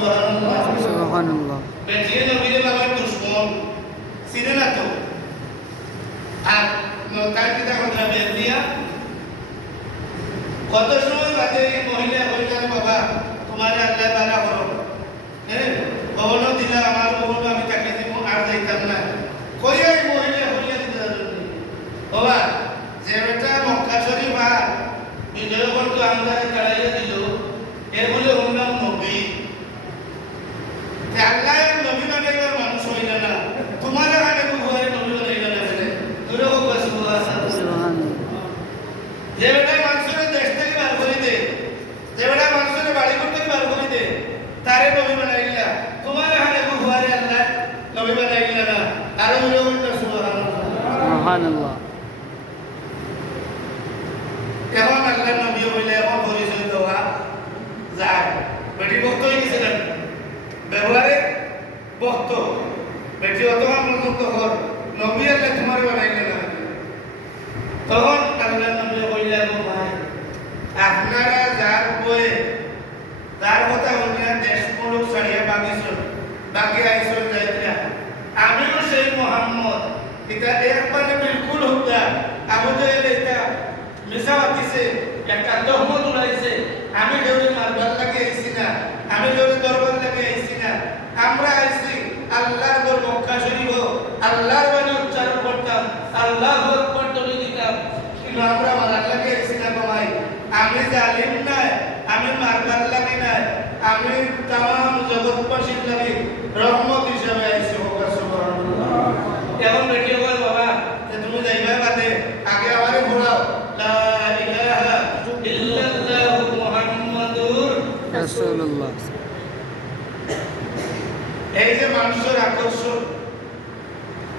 সুবহানাল্লাহ। বেটিয়ে নবীর বাবার দুশ্মন চিনে না তো। আর তার পিতা কথা বের দিয়া কত সময় বাদে এই মহিলা কইলেন বাবা তোমার আল্লাহ বালা করো, হ্যাঁ ভবনও দিলা আমার ভবন আমি তাকে দিব আর যাইতাম না কইয়া এই মহিলা হইয়া দিতে বাবা যে বেটা মক্কা শরীফ আর বিজয় করতো আমদারে তাড়াইয়া দিল এর বলে ওর নাম নবী। আল্লাহ নবী বানাইবার মানুষ হইল না, তোমার এখানে হয় নবী বানাইল না বলে দূরে হোক যে বেটা মানুষের দেশ থেকে বার করে দে, যে বেটা মানুষের বাড়ি ঘর থেকে বার করে দে তারে নবী বানাইলা, তোমার এখানে হয় আল্লাহ নবী বানাইল না। আরো দূরে হোক সুবহানাল্লাহ। এখন আল্লাহ নবী বলে এখন পরিচয় দেওয়া যায়। বেটি ভক্ত হয়ে গেছিলেন ব্যবহারে ভক্ত বেটি অতমান পর্যন্ত হর নবী আল্লাহ তোমার বানাইলে না। তখন আল্লাহ নবী বললে ভাই আপনারা যার বয়ে তার কথা বলিয়া দেশ মুলুক ছাড়িয়া বাকি আইসন যাইয়া আমিও সেই মোহাম্মদ এটা একবারে বিলকুল হুদা আবু জাহেল এটা মিশা বাতিছে একটা তহমত উড়াইছে আমি কেউরে মারবার লাগে আইছি না, আমি কেউরে দরবার লাগে আইছি না, আমরা আইছি আল্লাহর ঘর মক্কা শরীফ আল্লাহর বাণী উচ্চারণ করতাম আল্লাহু আকবার বলে দিতাম, কিন্তু আমরা মারার লাগে আইছি না ভাই। আমি জালিম নাই, আমি মারবার লাগে নাই, আমি তাম জগৎবাসীর লাগে রহমত হিসাবে আইছি। সুবহানাল্লাহ। এখন বেটি বল বাবা তুমি যাইবা বাদে আগে আমারে ঘোরাও লা ইলাহা ইল্লাল্লাহু মুহাম্মাদুর রাসূলুল্লাহ। এই যে মানুষের আকর্ষণ,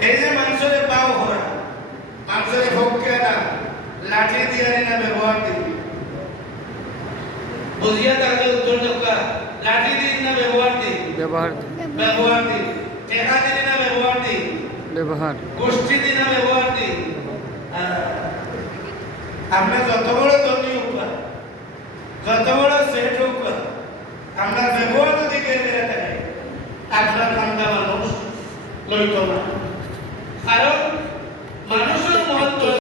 এই যে মানুষের পাও ঘোরা, মানুষের ভোগকে না লাঠি দিয়ে না ব্যবহার দিই বুঝিয়া তাহলে উত্তর দোকা লাঠি দিন না ব্যবহার দিই ব্যবহার দিই টেকা দিন না ব্যবহার দিই ব্যবহার গোষ্ঠী দিন না ব্যবহার দিই। আমরা যত বড় ধনী হোক যত বড় সেট হোক আমরা ব্যবহার যদি কেড়ে থাকে আপনার ঠান্ডা মানুষ লইত না।